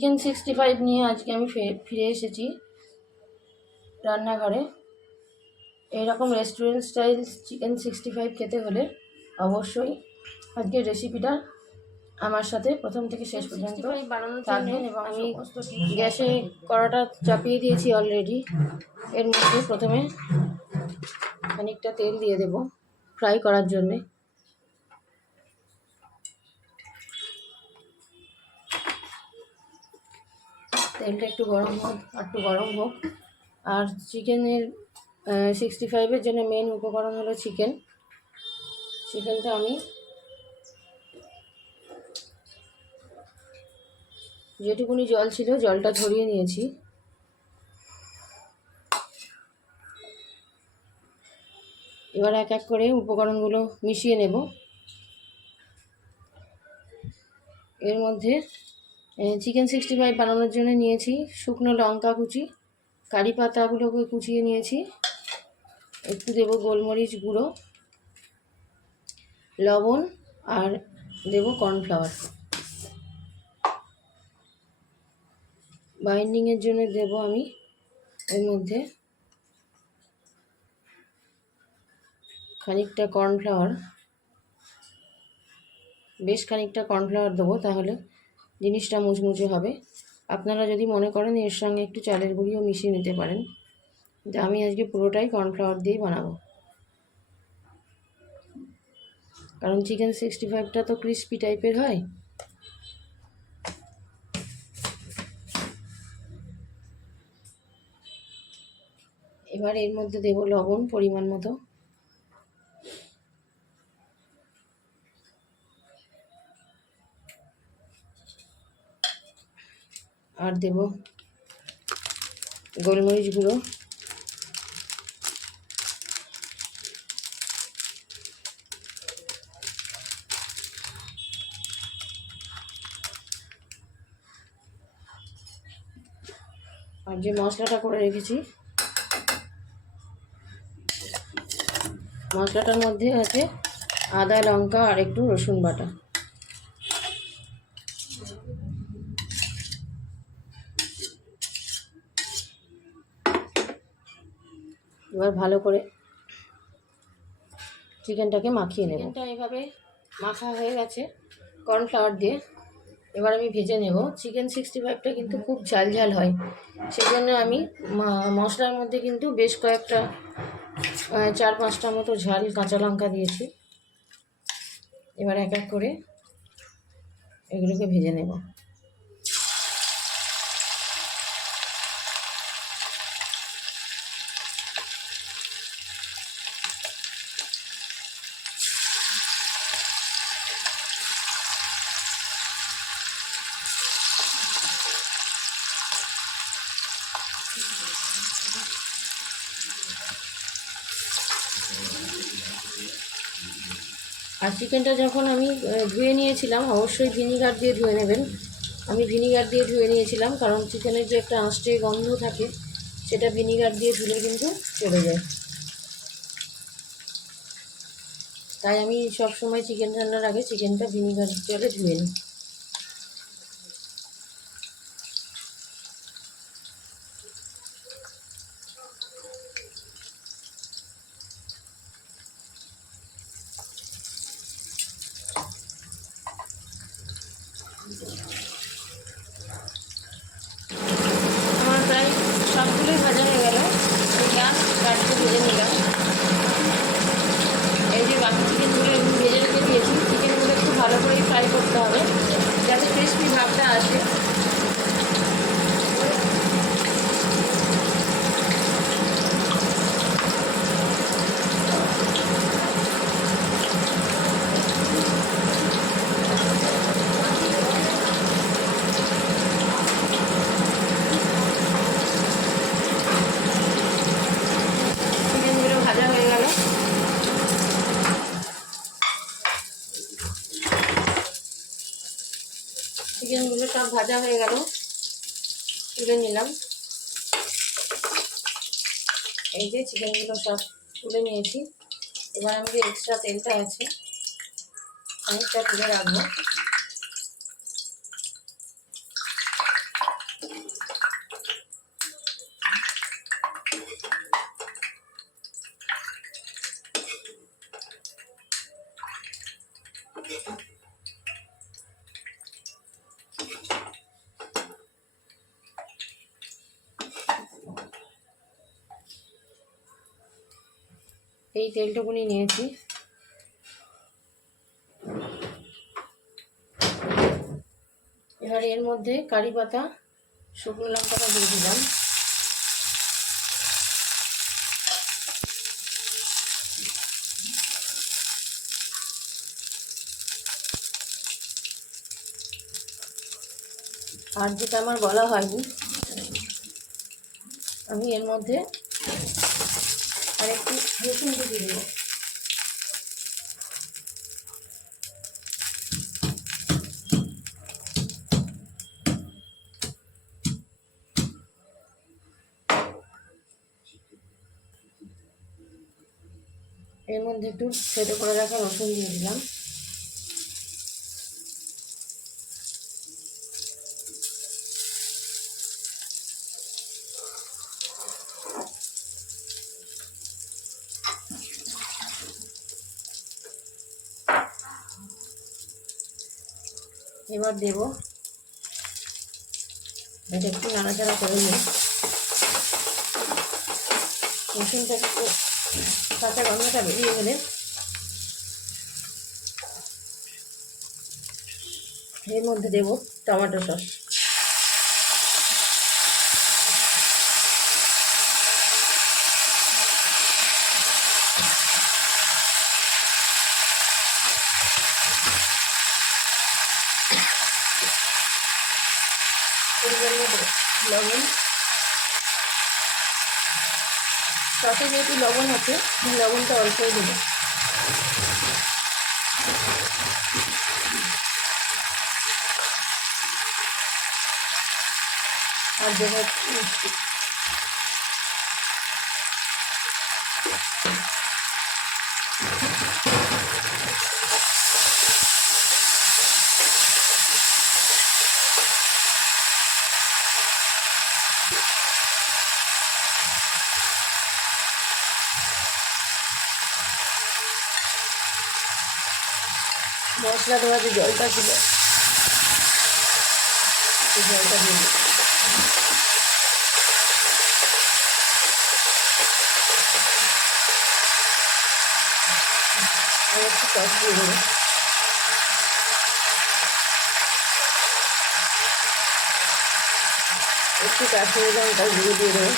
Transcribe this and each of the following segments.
Chicken sixty five নিয়ে আজকে আমি ফিরে এসেছি রান্নাঘরে। এইরকম restaurant style chicken sixty five খেতে হলে অবশ্যই আজকের রেসিপিটা আমার সাথে প্রথম থেকে শেষ পর্যন্ত থাকবেন এবং আমি গ্যাসে কড়াটা চাপিয়ে দিয়েছি অলরেডি এর মধ্যে প্রথমে খানিকটা তেল দিয়ে দেব ফ্রাই করার জন্যে। তেলটা একটু গরম হোক একটু গরম হোক। আর চিকেনের সিক্সটি ফাইভের জন্য মেন উপকরণ হলো চিকেন চিকেনটা আমি যেটুকুনি জল ছিল, জলটা ধরিয়ে নিয়েছি। এবার এক এক করে উপকরণগুলো মিশিয়ে নেব। এর মধ্যে চিকেন সিক্সটি ফাইভ বানানোর জন্য নিয়েছি। শুকনো লঙ্কা কুচি, কারি পাতাগুলোকে কুচিয়ে নিয়েছি। একটু দেবো গোলমরিচ গুঁড়ো, লবণ, আর দেবো কর্নফ্লাওয়ার। বাইন্ডিংয়ের জন্য দেব আমি এর মধ্যে খানিকটা কর্নফ্লাওয়ার। বেশ খানিকটা কর্নফ্লাওয়ার দেবো তাহলে। জিনিসটা মুচমুচে হবে। আপনারা যদি মনে করেন এর সঙ্গে একটু চালের গুঁড়িও মিশিয়ে নিতে পারেন। আমি আজকে পুরোটাই কর্নফ্লাওয়ার দিয়েই বানাবো। কারণ চিকেন সিক্সটি ফাইভটা তো ক্রিস্পি টাইপের হয়। এবার এর মধ্যে দেব লবণ পরিমাণ মতো। আর দেব গোলমরিচ গুঁড়ো। আর যে মশলাটা করে রেখেছি, মশলাটার মধ্যে আছে আদা, লঙ্কা আর একটু রসুন বাটা। এবার ভালো করে চিকেনটাকে মাখিয়ে নেব। চিকেনটা এভাবে মাখা হয়ে গেছে কর্নফ্লাওয়ার দিয়ে। এবার আমি ভেজে নেব। চিকেন সিক্সটি ফাইভটা কিন্তু খুব ঝাল ঝাল হয়। সেই জন্য আমি মশলার মধ্যে কিন্তু বেশ কয়েকটা চার পাঁচটা মতো ঝাল কাঁচা লঙ্কা দিয়েছি। এবার এক এক করে এগুলোকে ভেজে নেব। আর চিকেনটা যখন আমি ধুয়ে নিয়েছিলাম, অবশ্যই ভিনিগার দিয়ে ধুয়ে নেবেন। আমি ভিনিগার দিয়ে ধুয়ে নিয়েছিলাম, কারণ চিকেনের যে একটা আঁশটে গন্ধ থাকে, সেটা ভিনিগার দিয়ে ধুলে কিন্তু চলে যায়। তাই আমি সব সময় চিকেন রান্নার আগে চিকেনটা ভিনিগার জলে ধুয়ে নিই আমার প্রায় সবগুলোই ভাজা হয়ে গেল গ্যাস কাটতে ভেজে নিলাম এই যে বাকি চিকেনগুলো এমনি ভেজে রেখে দিয়েছি চিকেনগুলো একটু ভালো করে ফ্রাই করতে হবে যাতে ক্রিসপি ভাবটা আসে চিকেনগুলো ভাজা হয়ে গেল চিকেনগুলো সব ভাজা হয়ে গেল। তুলে নিলাম। এই যে চিকেনগুলো সব তুলে নিয়েছি। এবার আমি যে এক্সট্রা তেলটা আছে। অনেকটা তুলে রাখব। এই তেলটুকুনি নিয়েছি। এবার এর মধ্যে কারি পাতা, শুকনো লঙ্কাটা দিয়ে দিলাম। আর যেটা আমার বলা হয়নি, আমি এর মধ্যে আর একটু রসুন দিয়ে দেব। এর মধ্যে একটু ছেটো করে রাখা রসুন দিয়ে দিলাম। এবার দেব। এটা একটু নাড়াচাড়া করে নিই। রসুনটা একটু কাঁচা গন্ধটা বেরিয়ে গেলে এর মধ্যে দেব টমেটো সস লবণ সসে যেহেতু লবণ আছে লবণটা অল্পই দেবো আর দেবো মশলা দেওয়া যে জলটা ছিল জলটা দিয়ে একটু সস দিয়ে দেবো একটু কাশ্মীরি লঙ্কা গুঁড়ো দিয়ে দেবো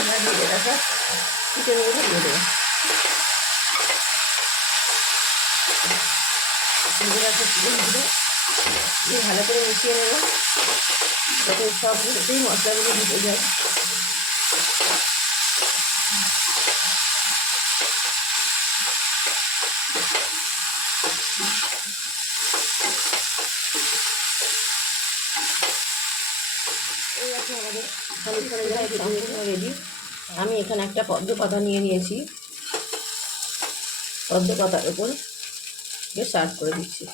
এবার দিয়ে রাখা চিকেনগুলো দিয়ে দেবো চিকেনগুলো দিয়ে ভালো করে মিশিয়ে নেব যাতে সবগুলোতেই মশলাগুলো ঢুকে যায় এই আছে আমাদের খানিকক্ষণের জন্য রেডি আমি এখানে একটা পদ্ম পাতা নিয়ে নিয়েছি। পদ্ম পাতার উপর দিয়ে সার্ভ করে দিচ্ছি।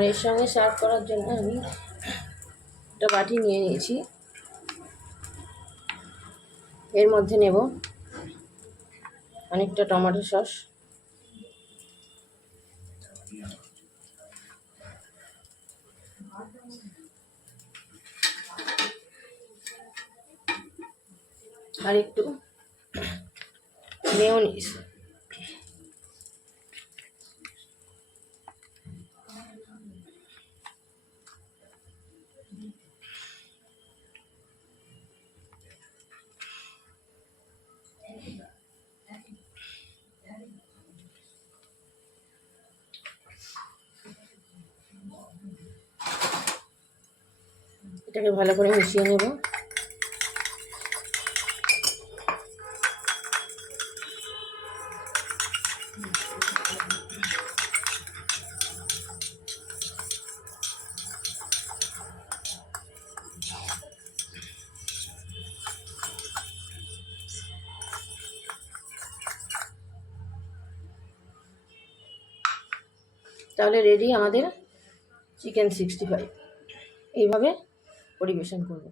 আর এর সঙ্গে সার্ভ করার জন্য আমি একটা বাটি নিয়ে নিয়েছি। এর মধ্যে নেব অনেকটা টমেটো সস। আর একটু মেয়োনিজ। এটাকে ভালো করে মিশিয়ে নেব। তাহলে রেডি আমাদের চিকেন সিক্সটি ফাইভ এইভাবে পরিবেশন করব।